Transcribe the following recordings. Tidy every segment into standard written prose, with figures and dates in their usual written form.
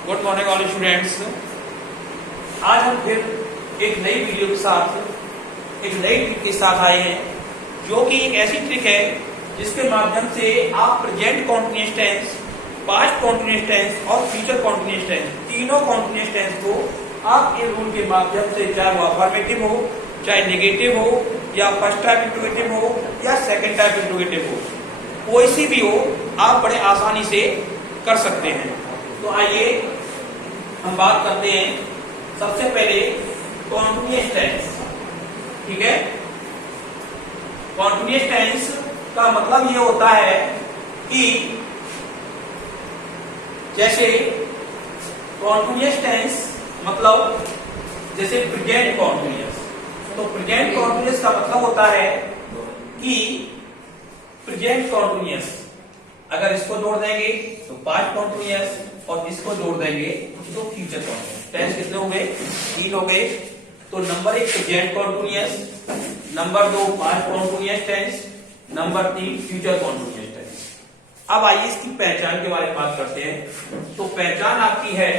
Good morning all students. आज हम फिर एक नई वीडियो के साथ एक नई ट्रिक के साथ आए हैं, जो कि एक ऐसी ट्रिक है जिसके माध्यम से आप present continuous tense, past continuous tense और फ्यूचर कॉन्टिन्यूअस टेंस, तीनों कॉन्टिन्यूअस टेंस को आप ये रूल के माध्यम से, चाहे वो अफर्मेटिव हो, चाहे नेगेटिव हो, या फर्स्ट टाइप इंट्रोगेटिव हो या सेकंड टाइप इंट्रोगेटिव हो, कोई सी भी हो, आप बड़े आसानी से कर सकते हैं। तो आइए हम बात करते हैं सबसे पहले कॉन्टिन्यूअस टेंस। ठीक है, कॉन्टिन्यूअस टेंस का मतलब ये होता है कि जैसे कॉन्टिन्यूअस टेंस मतलब जैसे प्रेजेंट कॉन्टिन्यूअस, तो प्रेजेंट कॉन्टिन्यूअस का मतलब होता है कि प्रेजेंट कॉन्टिन्यूअस अगर इसको जोड़ देंगे तो पास्ट कॉन्टिन्यूअस और इसको जोड़ देंगे तो फ्यूचर कॉन्टिन्यूअस। टेंस कितने हो गए? 3 हो गए। तो number 1 present continuous, number 2 past continuous tense, number 3 future continuous tense. अब आइए इसकी पहचान के बारे में बात करते हैं। तो पहचान आपकी है,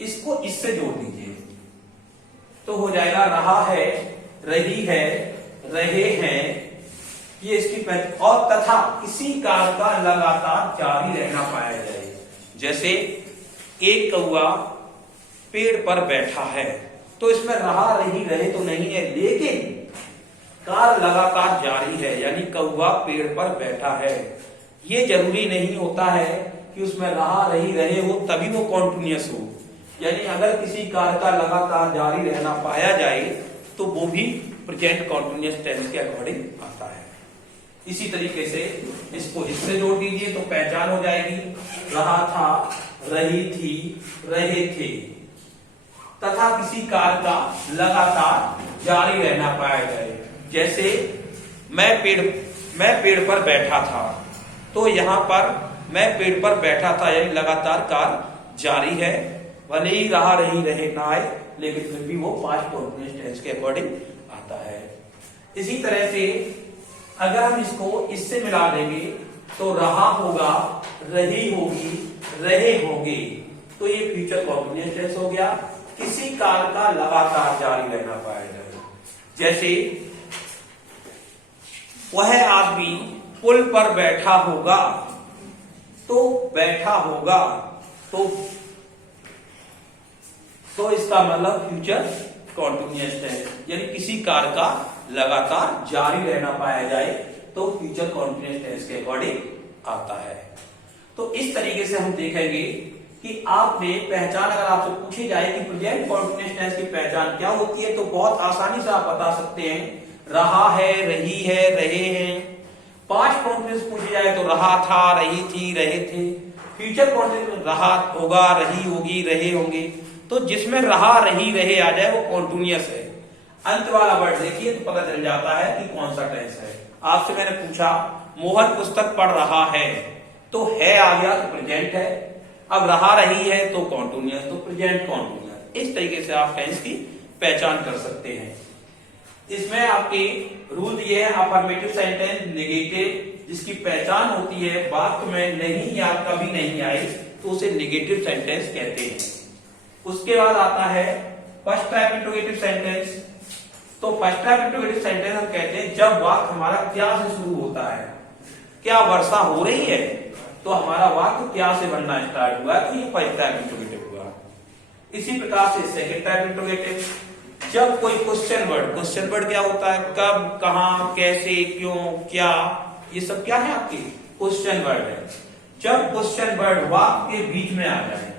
इसको इससे जोड़ दीजिए तो हो जाएगा रहा है, रही है, रहे हैं, ये इसकी पहचान। और तथा किसी कार्य का लगातार जारी रहना पाया जाए। जैसे एक कौवा पेड़ पर बैठा है, तो इसमें रहा, रही, रहे तो नहीं है, लेकिन कार्य लगातार जारी है, यानी कौवा पेड़ पर बैठा है। ये जरूरी नहीं होता है कि उसमें रहा, रही, रहे हो तभी वो कॉन्टिन्यूअस हो। यानी अगर किसी कार्य का लगातार जारी रहना पाया जाए तो वो भी प्रेजेंट कॉन्टिन्यूअस टेंस के अकॉर्डिंग आता है। इसी तरीके से इसको इससे जोड़ दीजिए तो पहचान हो जाएगी, रहा था, रही थी, रहे थे, तथा किसी कार्य का लगातार जारी रहना पाया जाए। जैसे मैं पेड़ पर बैठा था, तो यहां पर मैं पेड़ पर बैठा था यानी लगातार कार्य जारी है, भले ही रहा, रही, रहे ना आए, लेकिन फिर भी वो पास्ट कॉन्टिन्यूअस टेंस के अकॉर्डिंग आता है। इसी तरह से अगर हम इसको इससे मिला देंगे तो रहा होगा, रही होगी, रहे होंगे, तो ये फ्यूचर कॉन्टिन्यूअस टेंस हो गया। किसी कार्य का लगातार जारी रहना पाया जाए। जैसे वह आदमी पुल पर बैठा होगा, तो बैठा होगा, तो इसका मतलब फ्यूचर कॉन्टिन्यूअस टेंस, यानी किसी कार्य का लगातार जारी रहना पाया जाए तो फ्यूचर कॉन्टिन्यूअस टेंस के अकॉर्डिंग आता है। तो इस तरीके से हम देखेंगे कि आपने पहचान, अगर आपसे पूछी जाए कि प्रेजेंट कॉन्टिन्यूअस टेंस की पहचान क्या होती है, तो बहुत आसानी से आप बता सकते हैं, रहा है, रही है, रहे हैं। पास्ट कॉन्टिन्यूअस पूछी जाए तो रहा था, रही थी, रहे थे। फ्यूचर कॉन्टिन्यूअस रहा होगा, रही होगी, रहे होंगे। तो जिसमें रहा, रही, रहे आ जाए वो कॉन्टिन्यूअस है। अंत वाला वर्ड देखिए तो पता चल जाता है कि कौन सा टेंस है। आपसे मैंने पूछा मोहन पुस्तक पढ़ रहा है, तो है आ गया तो प्रेजेंट है। अब रहा, रही है तो कॉन्टिन्यूअस, तो प्रेजेंट कॉन्टिन्यूअस। इस तरीके से आप टेंस की पहचान कर सकते हैं। इसमें आपके रूल दिए हैं, अफर्मेटिव सेंटेंस, नेगेटिव, जिसकी पहचान होती है वाक्य में नहीं या कभी नहीं आई तो उसे नेगेटिव सेंटेंस कहते हैं। उसके बाद आता है फर्स्ट टाइप इंट्रोगेटिव सेंटेंस। तो फर्स्ट टाइप इंट्रोगेटिव सेंटेंस हम कहते हैं जब वाक्य हमारा क्या से शुरू होता है। क्या वर्षा हो रही है, तो हमारा वाक्य क्या से बनना स्टार्ट हुआ, तो ये फर्स्ट टाइप इंट्रोगेटिव हुआ। इसी प्रकार से सेकंड टाइप इंट्रोगेटिव, जब कोई क्वेश्चन वर्ड क्या होता है, कब, कहां, कैसे, क्यों, क्या, ये सब क्या है आपके क्वेश्चन वर्ड है। जब क्वेश्चन वर्ड वाक्य के बीच में आ जाए,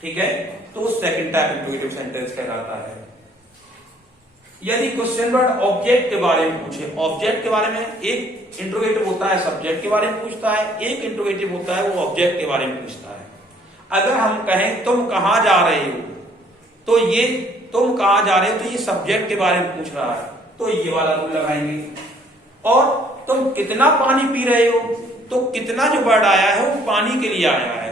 ठीक है, तो सेकंड टाइप इंट्रोगेटिव सेंटेंस कहलाता है। यदि क्वेश्चन वर्ड ऑब्जेक्ट के बारे में पूछे, ऑब्जेक्ट के बारे में एक इंट्रोगेटिव होता है सब्जेक्ट के बारे में पूछता है, एक इंट्रोगेटिव होता है वो ऑब्जेक्ट के बारे में पूछता है। अगर हम कहें तुम कहां जा रहे हो, तो ये तुम कहां जा रहे हो तो ये सब्जेक्ट के बारे में पूछ रहा है, तो ये वाला रूल लगाएंगे। और तुम कितना पानी पी रहे हो, तो कितना जो वर्ड आया है वो पानी के लिए आया है।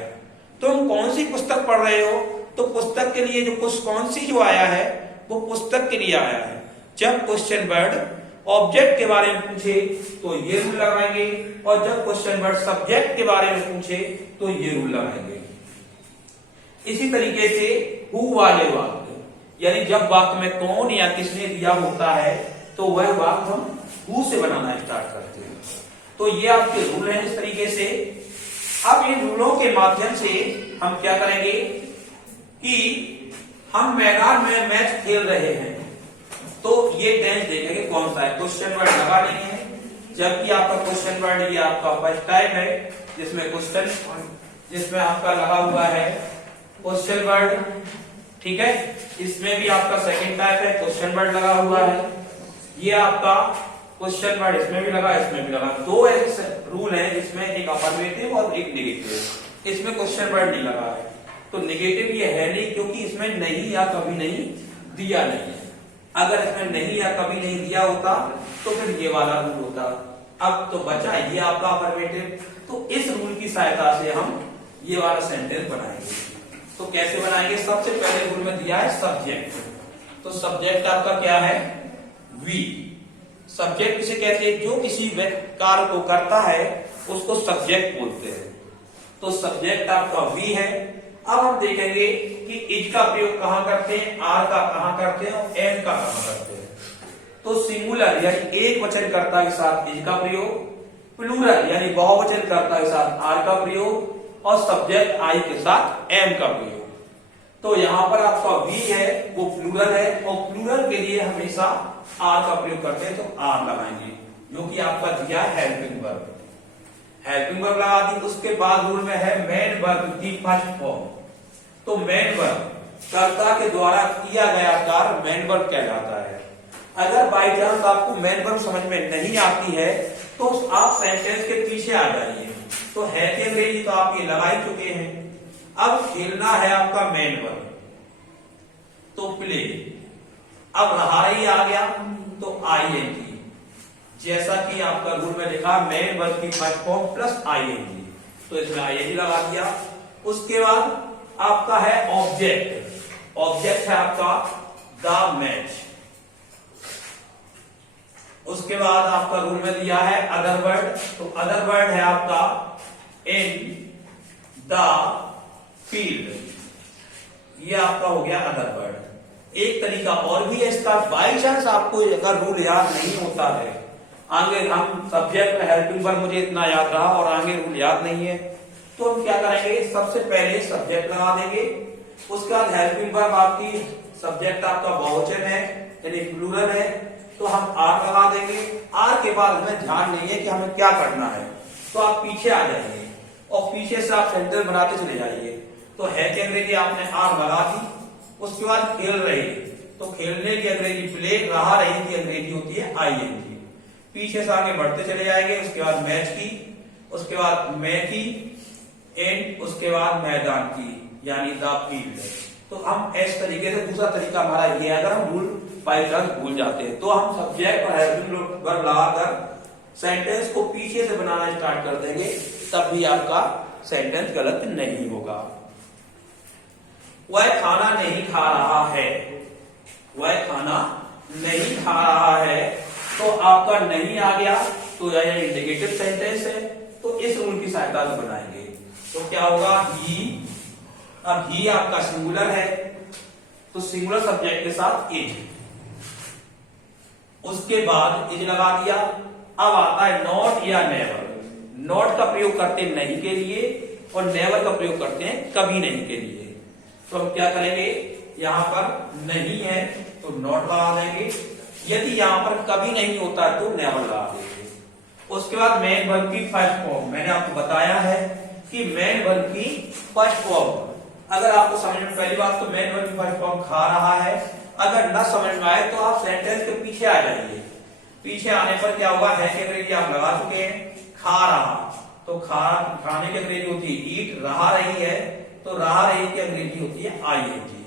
तुम कौन सी पुस्तक पढ़ रहे हो, तो पुस्तक के लिए जो कौन सी जो आया है वो पुस्तक के लिए आया है। जब क्वेश्चन वर्ड ऑब्जेक्ट के बारे में पूछे तो ये रूल लगाएंगे, और जब क्वेश्चन वर्ड सब्जेक्ट के बारे में पूछे तो ये रूल लगाएंगे। इसी तरीके से हु वाले वाक्य, यानी जब वाक्य में कौन या किसने दिया होता है तो वह वाक्य हम हु से बनाना स्टार्ट करते हैं। तो ये आपके रूल हैं इस तरीके से। अब इन रूलों के माध्यम से हम क्या करेंगे कि हम मैदान में मैच खेल रहे हैं तो ये टेंस देखेंगे कौन सा है, क्वेश्चन वर्ड लगा नहीं है, जबकि आपका क्वेश्चन वर्ड ये आपका फर्स्ट टाइप है जिसमें क्वेश्चन, जिसमें आपका लगा हुआ है क्वेश्चन वर्ड, ठीक है। इसमें भी आपका सेकंड टाइप है, क्वेश्चन वर्ड लगा हुआ है, ये आपका क्वेश्चन वर्ड इसमें भी लगा, इसमें भी लगा। दो ऐसे रूल हैं जिसमें एक अफर्मेटिव और एक नेगेटिव। इसमें क्वेश्चन वर्ड नहीं लगा है तो नेगेटिव ये है नहीं, क्योंकि इसमें नहीं या कभी नहीं दिया नहीं है। अगर इसमें नहीं या कभी नहीं दिया होता तो फिर ये वाला रूल होता। अब तो बचा ये आपका अफर्मेटिव, तो इस रूल की सहायता से हम ये वाला सेंटेंस बनाएंगे। तो कैसे बनाएंगे, सबसे पहले रूल में दिया है सब्जेक्ट, तो सब्जेक्ट आपका क्या है, वी। सब्जेक्ट किसे कहते हैं, जो किसी कार्य को करता है उसको सब्जेक्ट बोलते हैं। तो सब्जेक्ट आपका वी है। अब हम देखेंगे कि इज का प्रयोग कहां करते हैं, आर का कहां करते हैं और एम का कहां करते हैं। तो सिंगुलर यानी एक वचन कर्ता के साथ इज का प्रयोग, प्लूरल यानी बहुवचन कर्ता के साथ आर का प्रयोग, और सब्जेक्ट आई के साथ एम का प्रयोग। तो यहां पर आपका वी है वो प्लूरल है, और प्लूरल के लिए हमेशा आर का प्रयोग करते हैं, तो आर लगाएंगे, जो कि आपका दिया हेल्पिंग वर्ब। हेल्पिंग वर्ब लगा दी। उसके बाद रूल में है मेन वर्ब की फर्स्ट फॉर्म। तो मेन वर्ब कर्ता के द्वारा किया गया कार्य मेन वर्ब कहलाता है। अगर बाई चांस आपको मेन वर्ब समझ में नहीं आती है तो आप सेंटेंस के पीछे आ जाइए। तो है कि अंग्रेजी तो आप ये लगा ही चुके हैं। अब खेलना है आपका मेन वर्ब, तो प्ले। अब रहा ही आ गया तो आईएनजी, जैसा कि आपका रूल में लिखा मेन वर्ब की फर्स्ट फॉर्म प्लस आईएनजी, तो इसमें आईएनजी लगा दिया। उसके बाद आपका है ऑब्जेक्ट। ऑब्जेक्ट है आपका द मैच। उसके बाद आपका रूल में दिया है अदर वर्ड, तो अदर वर्ड है आपका इन द फील्ड। ये आपका हो गया अदर वर्ड। एक तरीका और भी है इसका, बाई चांस आपको अगर रूल याद नहीं होता है, आगे हम सब्जेक्ट हेल्पिंग वर्ब मुझे इतना याद रहा और आगे रूल याद नहीं है, तो हम क्या करेंगे, सबसे पहले सब्जेक्ट लगा देंगे। उसके बाद हेल्पिंग वर्ब आपकी सब्जेक्ट आपका बहुवचन है यानी प्लूरल है, तो हम आर लगा देंगे। आर के बाद हमें ध्यान नहीं है कि हमें क्या करना है, तो आप पीछे आ जाएंगे और पीछे से आप सेंटेंस बनाते चले जाइए। तो है कि अंग्रेजी आपने आर लगा दी। उसके बाद खेल रही, तो खेलने की अंग्रेजी प्ले, रहा रही की अंग्रेजी होती है आईएनजी। पीछे से आगे बढ़ते चले जाएंगे। उसके बाद मैच की, उसके बाद मैं की, एंड उसके बाद मैदान की यानी द फील्ड। तो हम इस तरीके से, दूसरा तरीका हमारा ये है, अगर हम रूल बाई चांस भूल जाते हैं तो हम सब्जेक्ट और हेल्पिंग वर्ब लगाकर सेंटेंस को पीछे से बनाना स्टार्ट कर देंगे, तब भी आपका सेंटेंस गलत नहीं होगा। वह खाना नहीं खा रहा है, वह खाना नहीं खा रहा है, तो आपका नहीं आ गया तो यह इंडिकेटिव सेंटेंस है, तो इस रूल की सहायता से बनाएंगे। तो क्या होगा, ही। अब ही आपका सिंगुलर है, तो सिंगुलर सब्जेक्ट के साथ इज। उसके बाद इज लगा दिया। अब आता है नॉट या नेवर। नॉट का प्रयोग करते हैं नहीं के लिए और नेवर का प्रयोग करते हैं कभी नहीं के लिए। तो हम क्या करेंगे, यहां पर नहीं है तो नॉट लगा देंगे, यदि यहां पर कभी नहीं होता तो नेवर लगा देंगे। उसके बाद मेन वर्ब की फर्स्ट फॉर्म, मैंने आपको बताया है कि मेन वर्ब की फर्स्ट फॉर्म, अगर आपको समझ में, पहली बात तो मेन वर्ब की फर्स्ट फॉर्म खा रहा है, अगर न समझ में आए तो आप सेंटेंस के पीछे आ जाइए। पीछे आने पर क्या होगा, है कि अंग्रेजी आप लगा चुके हैं, खा रहा, तो खाने की अंग्रेजी होती है ईट, रहा रही है तो रहा रही की अंग्रेजी होती है आईएनजी,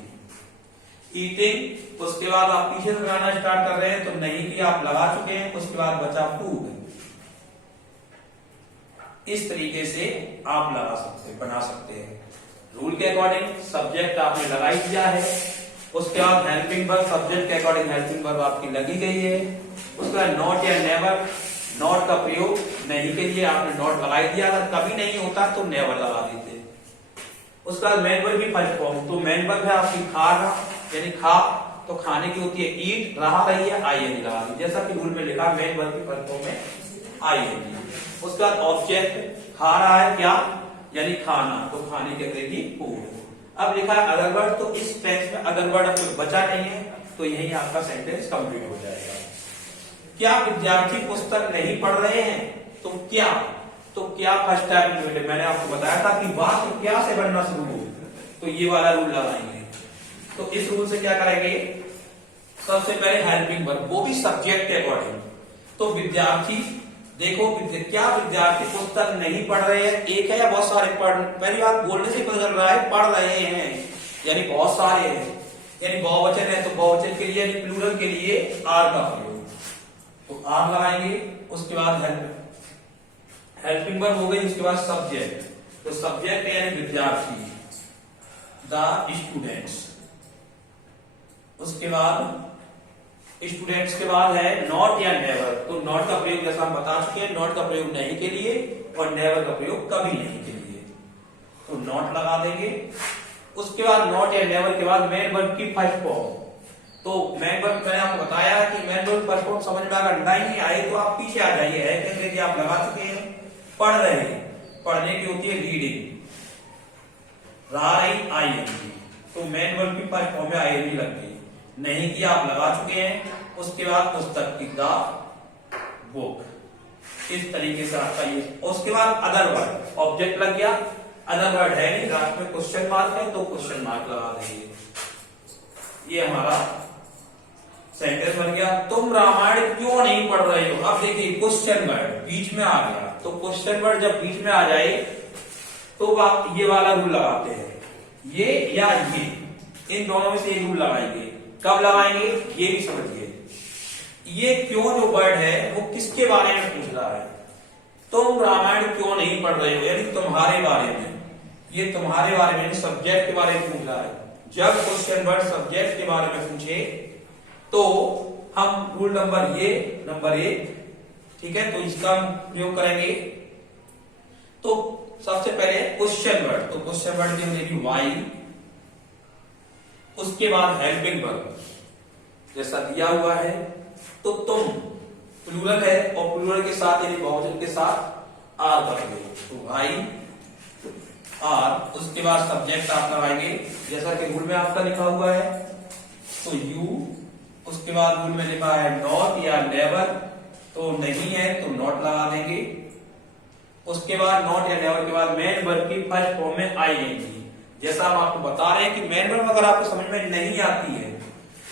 ईटिंग। उसके बाद आप पीछे से बनाना स्टार्ट कर रहे हैं, तो नहीं की आप लगा चुके हैं। उसके बाद बचा फूड। इस तरीके से आप लगा सकते, बना सकते हैं। रूल के अकॉर्डिंग सब्जेक्ट आपने लगा ही दिया है। उसके बाद हेल्पिंग वर्ब, सब्जेक्ट के अकॉर्डिंग हेल्पिंग वर्ब आपकी लगी गई है। उसके बाद नॉट या नेवर, नॉट का प्रयोग नहीं के लिए आपने नॉट लगा दिया, अगर कभी नहीं होता तो नेवर लगा देते। उसका मेन वर्ब की फर्स्ट फॉर्म, तो मेन वर्ब है आपकी खाना यानी खा, तो खाने की होती है ईट, रहा रही है आईएनजी लगा दी, जैसा कि रूल में लिखा मेन वर्ब की फर्स्ट फॉर्म में आईएनजी। उसका ऑब्जेक्ट खा रहा है क्या यानी खाना, तो खाने के अंग्रेजी फूड। अब लिखा है अदर वर्ड, तो इस टेंस में अदर वर्ड अब कुछ बचा नहीं है, तो यही आपका सेंटेंस कंप्लीट हो जाएगा। क्या विद्यार्थी पुस्तक नहीं पढ़ रहे हैं, तो क्या, तो क्या फर्स्ट टाइम मैंने आपको बताया था कि वाक्य क्या से बनना शुरू हो, तो ये वाला रूल लगाएंगे। तो इस रूल से क्या करेंगे, सबसे पहले हेल्पिंग वर्ब, वो भी सब्जेक्ट के अकॉर्डिंग। तो विद्यार्थी, देखो क्या विद्यार्थी पुस्तक नहीं पढ़ रहे हैं, एक है या बहुत सारे पढ़, पहली बात बोलने से पता चल रहा है पढ़ रहे हैं यानी बहुत सारे हैं, यानी बहुवचन है तो बहुवचन के लिए यानी प्लूरल के लिए आर का प्रयोग, तो आर लगाएंगे। उसके बाद हेल्पिंग वर्ब हो गई, उसके बाद सब्जेक्ट, तो सब्जेक्ट यानी विद्यार्थी द स्टूडेंट्स। उसके बाद स्टूडेंट्स के बाद है नॉट या नेवर, तो नॉट का प्रयोग जैसा हम बता चुके हैं, नॉट का प्रयोग नहीं के लिए और नेवर का प्रयोग कभी नहीं के लिए, तो नॉट लगा देंगे। उसके बाद नॉट या नेवर के बाद मेन वर्ब की फर्स्ट फॉर्म, तो मेन वर्ब मैंने आपको बताया कि मेन वर्ब फर्स्ट फॉर्म समझ में अगर नहीं आए तो आप पीछे आ जाइए, है कहते आप लगा चुके हैं पढ़ रहे हैं, पढ़ने की होती है रीडिंग, रहा रही आईएनजी, तो मेन वर्ब की फर्स्ट फॉर्म में आईएनजी लग गई, नहीं किया आप लगा चुके हैं। उसके बाद पुस्तक की द बुक, इस तरीके से आपका ये। उसके बाद अदर वर्ड, ऑब्जेक्ट लग गया, अदर वर्ड है नहीं, लास्ट में क्वेश्चन मार्क है तो क्वेश्चन मार्क लगा देंगे, ये हमारा सेंटेंस बन गया। तुम रामायण क्यों नहीं पढ़ रहे हो, अब देखिए क्वेश्चन वर्ड बीच में आ गया, तो क्वेश्चन वर्ड जब बीच में आ जाए तो आप ये वाला रूल लगाते हैं, ये या ये, इन दोनों में से एक रूल लगाएंगे। कब लगाएंगे ये भी समझिए, ये क्यों जो वर्ड है वो किसके बारे में पूछ रहा है, तुम रामायण क्यों नहीं पढ़ रहे हो यानी तुम्हारे बारे में, ये तुम्हारे बारे में सब्जेक्ट के बारे में पूछ रहा है। जब क्वेश्चन वर्ड सब्जेक्ट के बारे में पूछे तो हम रूल नंबर 1, ठीक है, तो इसका हम प्रयोग करेंगे। तो सबसे पहले क्वेश्चन वर्ड, तो क्वेश्चन वर्ड की मिलेगी वाई, उसके बाद हेल्पिंग वर्ब जैसा दिया हुआ है, तो तुम प्लूरल है और प्लूरल के साथ यानी बहुवचन के साथ आर करेंगे, तो भाई आर। उसके बाद सब्जेक्ट आप लगाएंगे जैसा कि रूल में आपका लिखा हुआ है, तो यू। उसके बाद रूल में लिखा है नॉट या नेवर, तो नहीं है तो नॉट लगा देंगे। उसके बाद नॉट या नेवर के बाद मेन वर्ब की फर्स्ट फॉर्म में आईएनजी, जैसा हम आपको बता रहे हैं कि मेन वर्ब अगर आपको समझ में नहीं आती है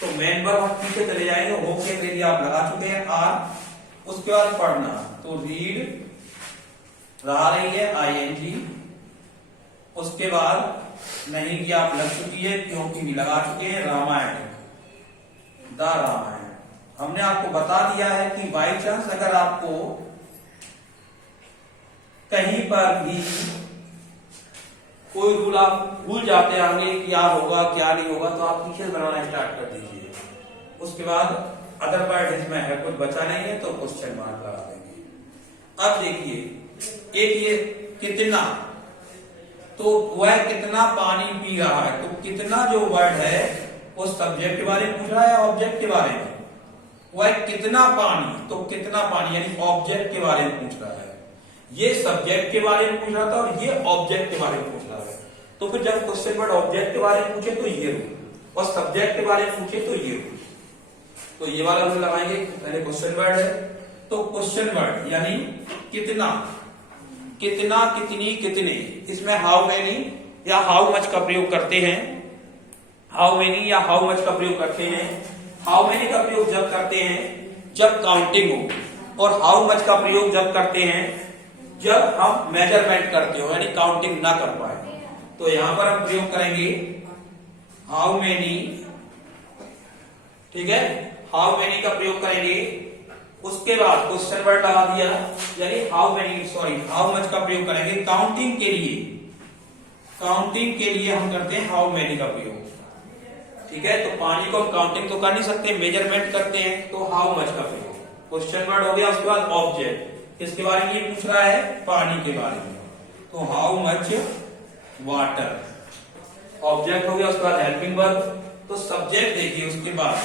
तो मेन वर्ब हम पीछे चले जाएंगे, होप के लिए आप लगा चुके हैं आर। उसके बाद पढ़ना, तो रीड, रहा रही है आईएनजी। उसके बाद नहीं कि आप लग चुकी है क्योंकि भी लगा चुके हैं रामायण, द रामायण। हमने आपको बता दिया है कि बाई चांस अगर आपको कहीं पर भी कोई रूल आप भूल जाते हैं आगे क्या होगा क्या नहीं होगा, तो आप पीछे बनाना स्टार्ट कर दीजिए। उसके बाद अदर पार्ट इसमें है कुछ बचा नहीं है तो क्वेश्चन मार्क लगा देंगे। अब देखिए एक ये कितना, तो वह कितना पानी पी रहा है, तो कितना जो वर्ड है वो सब्जेक्ट के बारे में पूछ रहा है ऑब्जेक्ट के बारे में, वह कितना पानी, तो कितना पानी यानी ऑब्जेक्ट के बारे में पूछ रहा है। ये सब्जेक्ट के बारे में पूछ रहा था और ये ऑब्जेक्ट के बारे में पूछ रहा है, तो फिर जब क्वेश्चन वर्ड ऑब्जेक्ट के बारे में पूछे तो ये रूल और सब्जेक्ट के बारे में पूछे तो ये रूल, तो ये वाला रूल लगाएंगे। पहले क्वेश्चन वर्ड है तो क्वेश्चन वर्ड यानी कितना, कितना, कितनी, कितने, इसमें हाउ मेनी या हाउ मच का प्रयोग करते हैं, हाउ मेनी या हाउ मच का प्रयोग करते हैं। हाउ मेनी का प्रयोग जब करते हैं जब काउंटिंग हो, और हाउ मच का प्रयोग जब करते हैं जब हम मेजरमेंट करते हो यानी काउंटिंग ना कर पाए। तो यहां पर हम प्रयोग करेंगे हाउ मेनी, ठीक है, हाउ मेनी का प्रयोग करेंगे। उसके बाद क्वेश्चन वर्ड लगा दिया यानी how many, sorry how much का प्रयोग करेंगे काउंटिंग के लिए, काउंटिंग के लिए हम करते हैं हाउ मेनी का प्रयोग, ठीक है। तो पानी को हम काउंटिंग तो कर नहीं सकते, मेजरमेंट करते हैं, तो हाउ मच का प्रयोग। क्वेश्चन वर्ड हो गया। उसके बाद ऑब्जेक्ट, किसके बारे में ये पूछ रहा है, पानी के बारे में, तो हाउ मच वाटर, ऑब्जेक्ट हो गया, उसके बाद हेल्पिंग वर्ब। तो सब्जेक्ट देखिए उसके बाद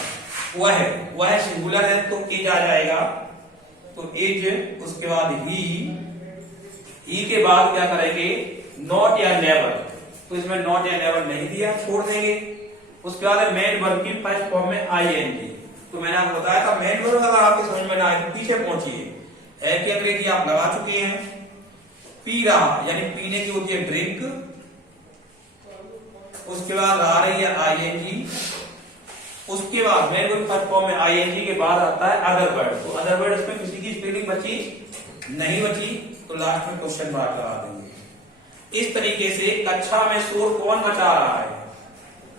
वह सिंगुलर है तो इज आ जाएगा, तो इज, उसके बाद ही के बाद क्या करेंगे, नॉट या नेवर, तो इसमें नॉट या नेवर नहीं दिया, छोड़ देंगे। उसके बाद मेन वर्ब की फर्स्ट फॉर्म में आईएनजी। तो मैंने आपको बताया था मेन वर्ब अगर आपके समझ में ना आए तो पीछे पहुंचिए, है कि अंग्रेजी आप लगा चुके हैं। पी रहा यानी पीने की होती है ड्रिंक, उसके बाद आ रही है आईएनजी, उसके बाद मेन वर्ब फर्स्ट फॉर्म में आईएनजी के बाद आता है अदर वर्ड। तो अदर वर्ड इसमें किसी की स्पेलिंग बची नहीं बची, तो लास्ट में क्वेश्चन मार्क लगा देंगे। इस तरीके से कक्षा में शोर कौन मचा रहा है,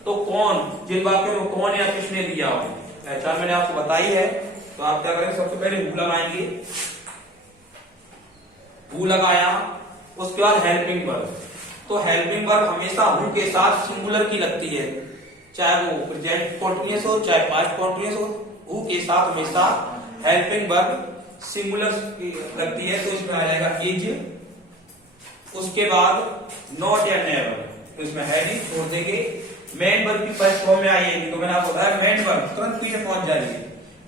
तो कौन, जिन वाक्यों में कौन या किसने दिया हो पहचान मैंने आपको बताई है। तो आप क्या करेंगे, सबसे पहले हु लगाएंगे, हु लगाया, उसके बाद हेल्पिंग वर्ब। तो हेल्पिंग वर्ब हमेशा हु के साथ सिंगुलर की लगती है, चाहे वो प्रेजेंट कॉन्टिन्यूअस हो चाहे पास्ट कॉन्टिन्यूअस हो, हु के साथ हमेशा हेल्पिंग वर्ब सिंगुलर लगती है। तो इसमें आ जाएगा इज, उसके बाद नॉट या नेवर, तो इसमें है नहीं, छोड़ देंगे। मेन वर्ब की फर्स्ट फॉर्म में आएगी, तो मैंने आपको बताया मेन वर्ब तुरंत पीछे पहुंच जाएगी,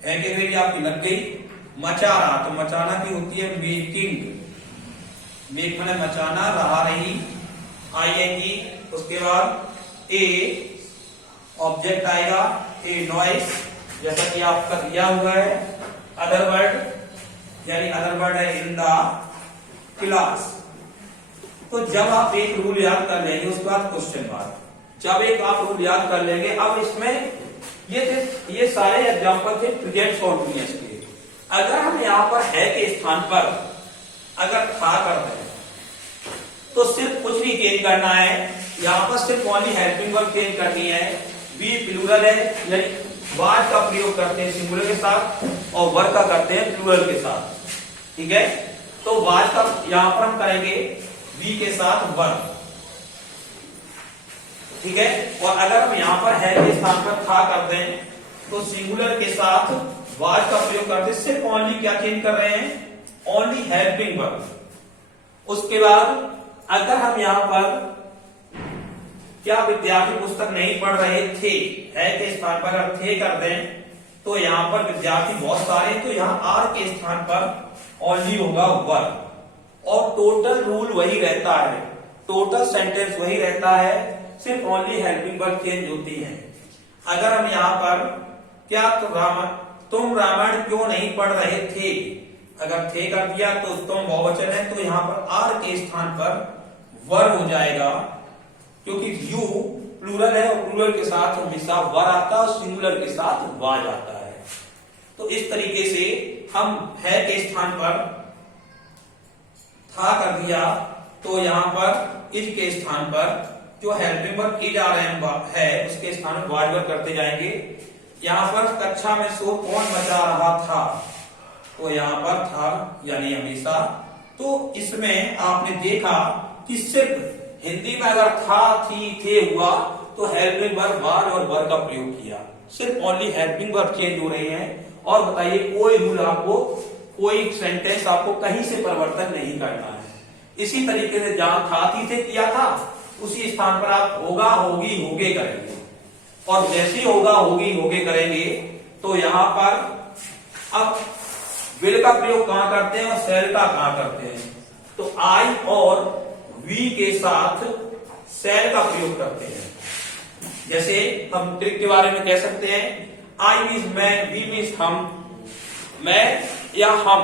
है कि अंग्रेजी आपकी लग गई। मचा रहा, तो मचाना की होती है मेकिंग, मेक मैंने मचाना, रहा रही, आईएनजी, उसके बाद ए ऑब्जेक्ट आएगा, ए नॉइस, जैसा कि आपका दिया हुआ है। अदर वर्ड यानी अदर वर्ड है इन द क्लास। तो जब आप एक रूल याद कर लेंगे उसके बाद क्वेश्चन मार्क, जब एक आप रूल याद कर लेंगे। अब इसमें ये सारे एग्जांपल थे प्रेजेंट कॉन्टिन्यूअस के। अगर हम यहाँ पर है के स्थान पर अगर था कर दें तो सिर्फ कुछ नहीं चेंज करना है, यहाँ पर सिर्फ ओनली हेल्पिंग वर्ब चेंज करनी है। बी प्लूरल है यानी वाज का प्रयोग करते हैं सिंगुलर के साथ और वर्ब का करते हैं प्लूरल के साथ, ठीक है। तो वाज का यहां पर हम करेंगे बी के साथ वर्ब, ठीक है। और अगर हम यहां पर है के स्थान पर था कर दें तो सिंगुलर के साथ वाज का प्रयोग करते हैं, सिर्फ ओनली क्या चेंज कर रहे हैं, ओनली हेल्पिंग वर्ब। उसके बाद अगर हम यहां पर क्या विद्यार्थी पुस्तक नहीं पढ़ रहे थे, है के स्थान पर अगर थे कर दें तो यहां पर विद्यार्थी बहुत सारे, तो यहां आर के स्थान पर ओनली होगा वर्ब। और टोटल रूल वही रहता है, टोटल सेंटेंस वही रहता है, सिर्फ ओनली हेल्पिंग वर्ब चेंज होती है। अगर हम यहां पर क्या तुम रामायण क्यों नहीं पढ़ रहे थे, अगर थे कर दिया तो तुम बहुवचन है, तो यहां पर आर के स्थान पर वर्ब हो जाएगा, क्योंकि यू प्लूरल है और प्लूरल के साथ हमेशा वर आता है और सिंगुलर के साथ वाज आता है। तो इस तरीके से हम है के स्थान पर था कर दिया, तो यहां पर इज के स्थान पर जो हेल्पिंग वर्ब इज आ रहे है उसके स्थान पर वाज वर्ब करते जाएंगे। यहां पर कक्षा में शोर कौन मचा रहा था, तो यहां पर था यानी हमेशा। तो इसमें आपने देखा कि सिर्फ हिंदी में अगर था थी थे हुआ तो हेल्पिंग वर्ब वाज और वर का प्रयोग किया, सिर्फ ओनली हेल्पिंग वर्ब चेंज हो रही है। और बताइए कोई रूल आपको, कोई सेंटेंस आपको कहीं से परिवर्तन नहीं करना है। इसी तरीके से जहां था थी थे किया था उसी स्थान पर आप होगा होगी होगे करेंगे, और जैसे ही होगा होगी होगे करेंगे तो यहां पर अब विल का प्रयोग कहां करते हैं और सेल का कहां करते हैं, तो आई और वी के साथ सेल का प्रयोग करते हैं। जैसे हम ट्रिक के बारे में कह सकते हैं, आई मीन्स मैं, वी मीन्स हम, मैं या हम,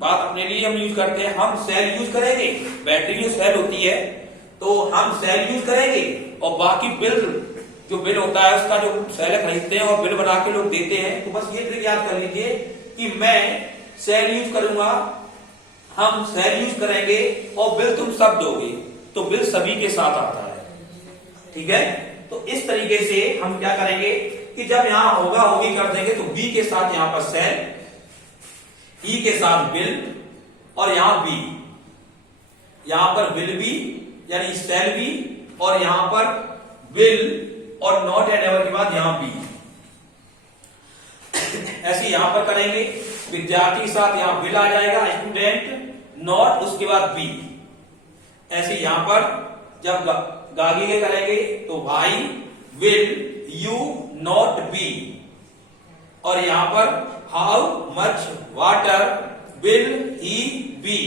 बात अपने लिए हम यूज करते हैं। हम सेल यूज करेंगे, बैटरी जो सेल होती है तो हम सेल यूज करेंगे, और बाकी बिल जो बिल होता है उसका जो सेल खरीदते हैं और बिल बना के लोग देते हैं। तो बस ये ट्रिक याद कर लीजिए कि मैं सेल यूज करूंगा, हम सेल यूज करेंगे और बिल तुम सब दोगे, तो बिल सभी के साथ आता है, ठीक है। तो इस तरीके से हम क्या करेंगे कि जब यहां होगा होगी कर देंगे तो बी के साथ यहां पर सेल, ई के साथ बिल, और यहां बी, यहां पर बिल बी यानी सेल बी, और यहां पर बिल और नॉट एंड एवर के बाद यहां बी। ऐसे यहां पर करेंगे, विद्यार्थी के साथ यहां बिल आ जाएगा, स्टूडेंट, नॉट, उसके बाद बी। ऐसे यहां पर जब गागी के करेंगे तो भाई विल यू नॉट बी, और यहां पर how much water will he be,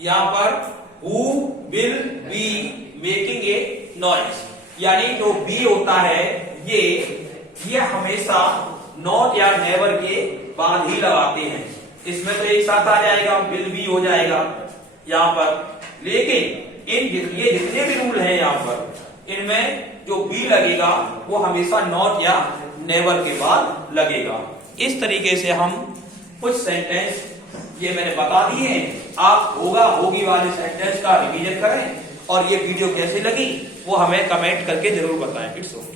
यहां पर who will be making a noise, यानी जो बी होता है ये हमेशा नॉट या नेवर के बाद ही लगाते हैं। इसमें तो एक साथ आ जाएगा, विल बी हो जाएगा यहां पर, लेकिन ये जितने भी रूल हैं यहां पर, इनमें जो बी लगेगा वो हमेशा नॉट या नेवर के बाद लगेगा। इस तरीके से हम कुछ सेंटेंस ये मैंने बता दिए हैं। आप होगा होगी वाले सेंटेंस का रिवीजन करें, और ये वीडियो कैसी लगी वो हमें कमेंट करके जरूर बताएं। It's okay.